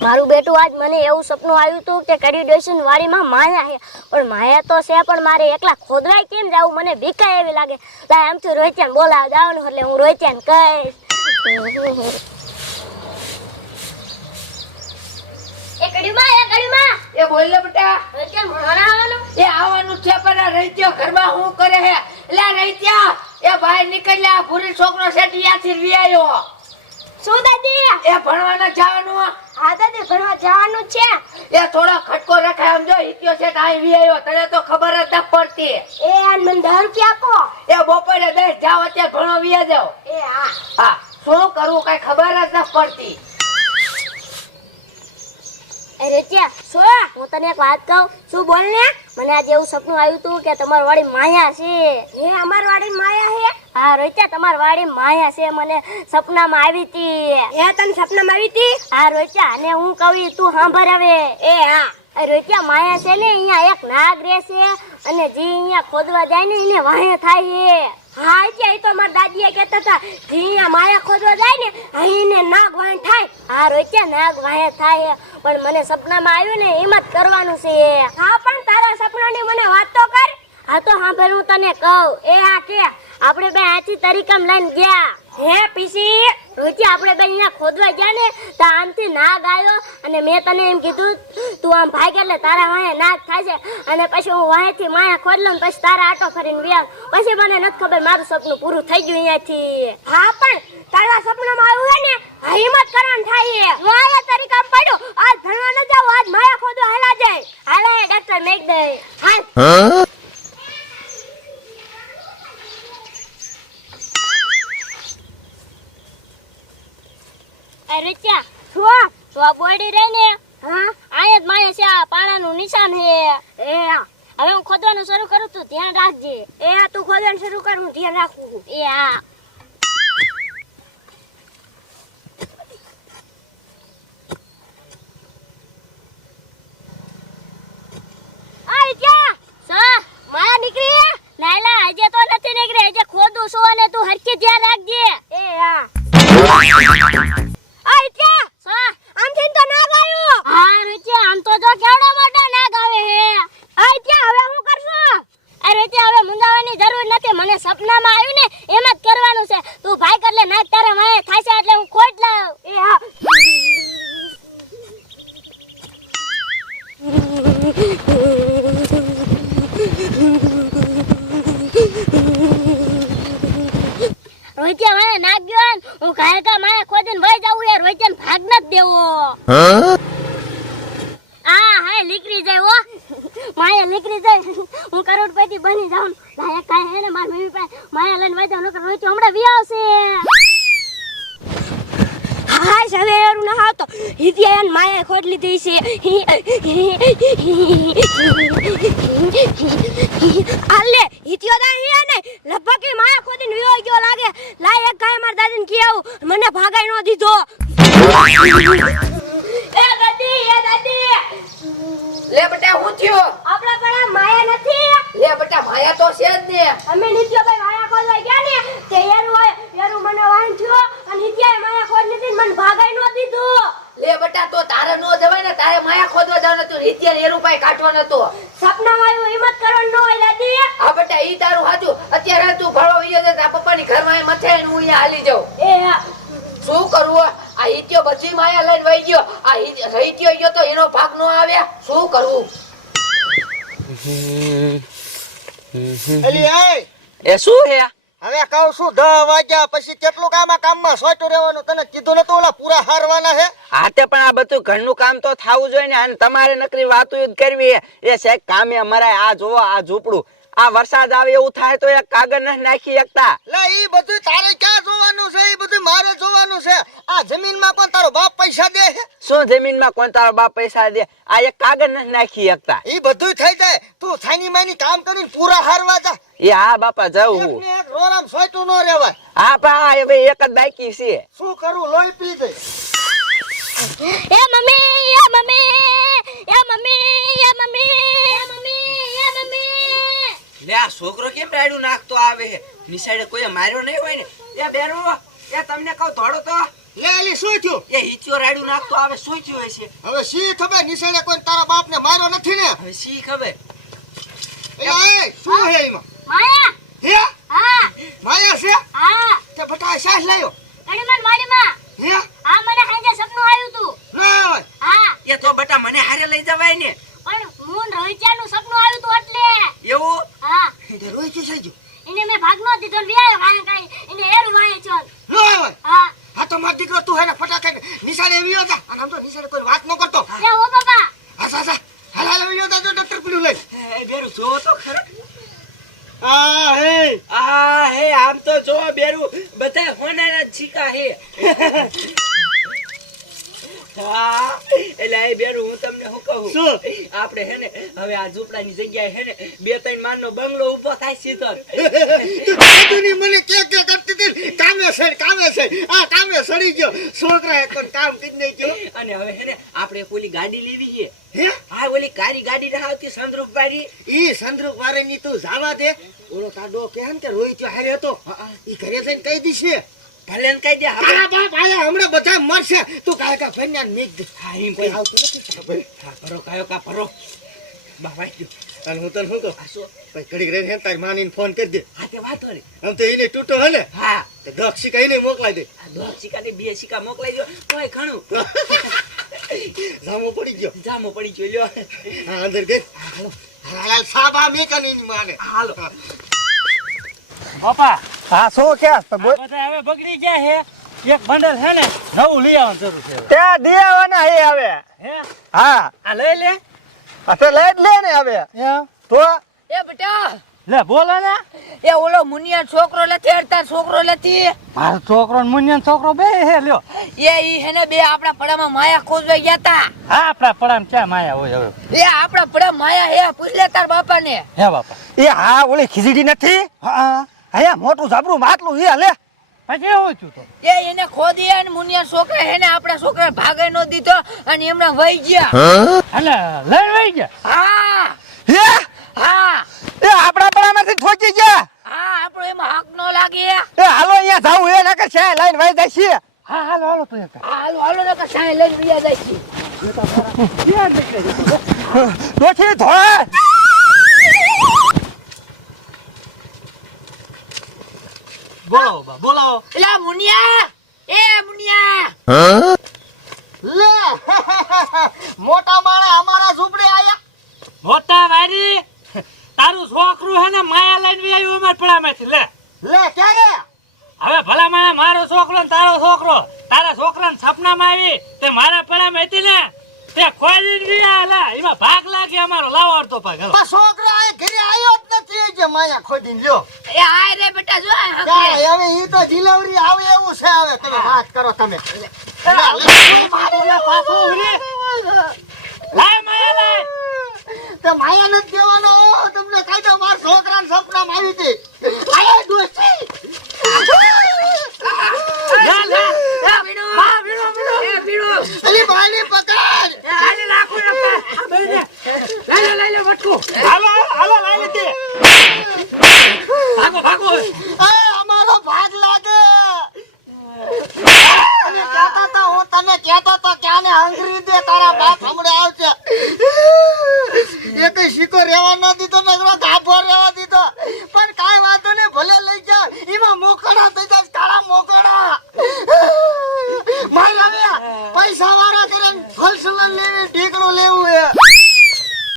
મારું બેટું આજ મને એવું સપનું આવ્યું હતું કે કરી ડોશન વાડીમાં માયા છે, પણ માયા તો છે પણ મારે એકલા ખોદરાય કેમ જાવું, મને બીકાય એવી લાગે. લાય આમથી રોહિત્યાને બોલાવ જવાનું એટલે હું રોહિત્યાને કહીશ. એ કડીમાં એ બોલ લે બેટા. રોહિત્યાને ભણવાના આવવાનું? એ આવવાનું છે પણ રહી ગયો ઘરમાં હું કરે હે. એટલે રહી ગયા એ બહાર નીકળ્યા ભૂરી છોકરો છે ત્યાંથી વિયાયો. શું દાદી? એ ભણવાના જવાનું. હા દાદી ભણવા જવાનું છે. એ થોડો ખટકો રખાય સમજો હિત્યો છે તાઈ વિયાયો તને તો ખબર જ ન પડતી. એ આન મને 10 રૂપિયા આપો. એ બપોરે 10 જાવ અત્યારે ભણવા વિયા જાવ. એ હા હા શું કરવું કઈ ખબર જ ન પડતી. એ રોહિત્યા શું? હું તને એક વાત કહું. શું બોલ ને? મને આજે એવું સપનું આવ્યું હતું કે તમારી વાડી માયા છે. હે અમારી વાડી માયા છે? હા રોહિત્યા તમારી વાડી માયા છે, મને સપનામાં આવી હતી. એ તને સપનામાં આવી હતી? હા રોહિત્યા અને હું કહું તું સાંભળ હવે. એ હા રોહિત્યા માયા છે ને અહીંયા એક નાગ રહે છે અને જે અહીંયા ખોદવા જાય ને એને વાહે થાય છે. હા એટલે એ તો મારા દાદીએ કહેતા હતા જે અહીંયા માયા ખોદવા જાય ને અહીંને નાગ વાહે થાય. હા રોહિત્યા નાગ વાહે થાય પણ મને સપનામાં આવ્યું ને એમ જ કરવાનું છે. હા પણ તારા સપનાની મને વાત તો કર. હા તો સાંભળ હું તને કહું. એ હા કે આપણે બે આથી તરીકમ લઈને ગયા. હે પીસી રોહિત્યા આપણે બે અહીંયા ખોદવા ગયા ને તો આમથી નાગ આવ્યો અને મેં તને એમ કીધું તું આમ ભાગ એટલે તારા વાહે નાગ થાય છે અને પછી હું વાહેથી માયા ખોદલો ને પછી તારા આટો ફરીને વ્યા. પછી મને નથી ખબર મારું સપનું પૂરું થઈ ગયું અહીંયાથી. હા પણ તારા સપનામાં આવ્યું હે ને હિંમત કરવાનું થાય. વાયા તરીકમ પડ્યો આજ ભણવા ન જાવ આજ માયા ખોદવા હેલા જાય. હાલે ડોક્ટર મેક દે. હાલ રોહિત્યા શું? તો આ બોડી રહી ને હા આય જ માયા છે આ પાણાનું નિશાન હે. એ હવે હું ખોદવાનું શરૂ કરું તું ધ્યાન રાખજે. એ તું ખોદવાનું શરૂ કર હું ધ્યાન રાખું. એ હા આય જા સા માયા નીકળી નાયલા હજે તો નથી નીકળી હજે ખોદું છું અને તું હરખી ધ્યાન રાખજે. એ હા મને સપનામાં આવ્યું ને એમ જ કરવાનું છે. તું ભાઈ કરલે નાક તારે વાય થાય છે એટલે હું ખોટ લાવ. એ હા રોહિત્યા વાય નાક ગયો હું કાયકા માયા ખોદીને વઈ જાઉં યાર. રોહિત્યાને ભાગ ન દેવો. આ હાય લીકરી જાય હો માયા લીકરી જાય. હું કરોડપતિ બની જાઉં લાયક કાય હે ને માર મમ્મી પાસે માયા લઈને વઈ જાઉં નકર રોહિત્યો હમણાં વી આવશે. હાય સવેરું ન આવતો હિતિયા એન માયા ખોદ લીધી છે. આલે હિતિયો દા હે ને લગભગ માયા ખોદીને વીયો ગયો લાગે. લાય એક ગાય માર દાદીને કીવું મને ભાગાઈ નો દીધો. એ દાદી લે બેટા હું થયો? આપડા પણ માયા નથી. લે બેટા માયા તો છે જ ને. અમે નિત્યો ભાઈ માયા ખોદવા ગયા ને તે યારું મને વાહન થયો અને નિત્યાએ માયા ખોદ લીધી મને ભાગાઈ નો દીધો. લે બેટા તો તારે નો જવાય ને તારે માયા ખોદવા જવાનું હતું. રીતિયા એરું પાઈ કાઢવાનો હતો. સપનામાં આવ્યું હિંમત કરવાનું ન હોય દાદી. હા બેટા ઈ તારું સાચું. અત્યારે તું ભણવા વિયો છે તારા પપ્પાની ઘરમાં મથે ને હું અહીંયા હાલી જાઉં. એ હા શું કરવું? આ હિત્યો બધી માયા લઈને વઈ ગયો. આ હિત્યો ગયો તો એનો ભાગ નો આવે. શું કરવું? એલી એ શું હે? હવે કહું છું 10 વાગ્યા પછી કેટલું કામમાં સોટું રહેવાનું તને કીધું નતું ઓલા પૂરા હારવાના હે. હા તે પણ આ બધું ઘરનું કામ તો થાવું જોઈએ ને અને તમારે નકરી વાતો જ કરવી. એ શેક કામે અમારે આ જોવો આ ઝૂંપડું આ વરસાદ આવે એવું થાય તો એક કાગળ ન નાખી શકતા. લે ઈ બધું તારે ક્યાં જોવાનું છે? ઈ બધું મારે જોવાનું છે. આ જમીનમાં કોણ તારો બાપ પૈસા દે છે? શું જમીનમાં કોણ તારો બાપ પૈસા દે? આ એક કાગળ ન નાખી શકતા. ઈ બધું થઈ જાય તું છાની માની કામ કરીને પૂરા હારવા જા. એ હા બાપા જાઉં. એકને એક રોરામ સોટું ન રહેવાય. હા પા હવે એક જ બાકી છે. શું કરું? લોહી પી દે. એ મમ્મી એ મમ્મી એ મમ્મી એ મમ્મી એ મમ્મી એ મમ્મી. લે આ છોકરો કેમ રાડું નાખતો આવે છે? નિસાડે કોઈ માર્યો નહીં હોય ને. એ બેરો એ તમને કહું થોડો તો લે એલી શું થયું? એ હિચો રાડ્યું નાખતો આવે શું થયું હશે? હવે શી ખબર નિશાળે કોઈ તારા બાપને માર્યો નથી ને? હવે શી ખબર? એલા એ શું હે એમાં? માયા હે હા માયા છે? હા તે બટા સાસ લાયો ગણીમાં વાડીમાં હે? હા મને સાંજે સપનું આવ્યું તું ના હોય. હા એ તો બટા મને હારે લઈ જવાય ને. પણ મૂન રોહિત્યાનું સપનું આવ્યું તું એટલે એવું? હા તે રોઈ છે સાજો. એને મેં ભાગ નો દીધો ને વ્યાયો વાય કાઈ એને એરું વાય છો ના હોય. હા હા તો માર દીકરો તું હે ને ફટાકે નિશાળે આવ્યો તા. અને આમ તો નિશાળે કોઈ વાત ન કરતો. લે ઓ બાપા હા સા હાલ હાલ આવ્યો તા જો ડોક્ટર પેલું લઈ. એ બેરું જોવો તો ખરા. આ હે હે આમ તો જો બેરું બધા હોનાના જ છીકા હે. હા એટલે એ બેરું હું તમને શું કહું શું? આપણે હે ને હવે આ ઝૂંપડાની જગ્યાએ હે ને 2-3 માળનો બંગલો ઊભો થાય સીધો. તું મને કે કરતી હતી કામે છે આ કામે સડી ગયો છોકરાએ કોઈ કામ કરી નહીં ગયો. અને હવે હે ને આપણે ઓલી ગાડી લેવી છે. હે હા ઓલી કારી ગાડી ના આવતી સંદ્રુપ વાળી. ઈ સંદ્રુપ વારે ની તું જાવા દે. ઓલો તાડો કેમ કે રોઈ ગયો હારે હતો ઈ ઘરે જઈને કહી દીશે. ભલે ને કહી દે. તારા બાપ આયા હમણાં બધા મરશે તું કાકા ફન્યાન મીક દે. હા એમ કોઈ કોઈ આવતું નથી ખબર. હા ભરો કાયો કા ભરો બાબા ગયો. અને હું તને શું કહું આ શું? ભાઈ ઘડીક રહીને હે તારી માનીને ફોન કરી દે. હા તે વાતો ને. આમ તો એને તૂટો હે ને હા તો 10 સિક્કા એને મોકલાઈ દે. આ 2 સિક્કા ને 2 સિક્કા મોકલાઈ દો તોય ઘણું. જામો પડી ગયો. જામો પડી ગયો લ્યો. હા અંદર ગઈ. હાલો હાલ સાબા મેકની માને. હાલો. બાપા હા શું કે તો બોલ. બધા હવે બગડી ગયા હે એક બંડલ હે ને નવું લઈ આવવાનું જરૂર છે હવે. તે દેવાના હે હવે. હે હા આ લઈ લે અતે લઈ જ લે ને હવે. એમ તો એ બેટા લે બોલો ને એ ઓલો મુનિયા છોકરો નથી અડતા છોકરો નથી મારો છોકરો ને મુનિયન છોકરો બે હે લ્યો. એ ઈ હેને બે આપણા પડામાં માયા ખોજવા ગયા તા હા આપડા પડામ ક્યાં માયા હોય હવે. એ આપણા પડા માયા હે પૂછ લે તાર બાપાને હે બાપા એ હા ઓલી ખીચડી નથી. હા અહીંયા મોટું જાબરું માટલું હે લે. પછી એવું છું તો એ એને ખોદી અને મુનિયા છોકરા હેને આપણા છોકરા ભાગે નો દીધો અને એમણા વહી ગયા એટલે લઈ વઈ ગયા. હા હે હા એ આપડા પડામાંથી ઠોકી ગયા. હા આપણો એમાં હક નો લાગે એ હાલો અહીંયા જાવું હે નકર છે લાઈન વઈ જાય છે. હા હાલો હાલો તું એક હાલો હાલો નકર સાય લઈને વિયા જાય છે ડોશી ધોળ. બોલાવો બા બોલાવો. એલા મુનિયા એ મુનિયા લે મોટા માણા અમારા ઝૂંપડે આયા. મોટા વારી તારું છોકરું હે ને માયા લઈને વી આવ્યું અમાર પડામાંથી લે. લે ક્યારે? હવે ભલા માણા મારો છોકરો ને તારો છોકરો તારા છોકરાને સપનામાં આવી તે મારા પડામાં હતી ને તે ખોલી રહ્યા લે એમાં ભાગ લાગે અમારો લાવો અડધો ભાગ હાલો. પણ છોકરો આ ઘરે આવ્યો જ નથી જે માયા ખોદીને લ્યો. એ આય રે બેટા જો આ હકે ક્યારે હવે ઈ તો ડિલિવરી આવે એવું છે. હવે તમે વાત કરો તમે. લાય માયા લાય. તે માયા નથી દેવાનો તમને કાયદો માર છોકરાને સપનામાં આવી હતી. આયા ડોશી. લા લા એ બીડો હા બીડો બીડો એ બીડો અલી બાયડી પકડ. એ આને લાખો નકા આ બેને લઈ લે વટકો હાલો હાલો લાય લે તે. ભાગો ભાગો. આ અમારો ભાગ લાગે. તને કહેતા તા હું તને કહેતો તો કે આને હંગરી દે તારા બાપ હમણે આવશે. એક શીકો રહેવા ન દીધો નગરો ગાભો રહેવા દીધો. પણ કાઈ વાંધો ને ભલે લઈ જા એમાં મોકળા થઈ જાય કાળા મોકળા. માર આવ્યા પૈસા વાળા કરીને હોલસેલ લેવી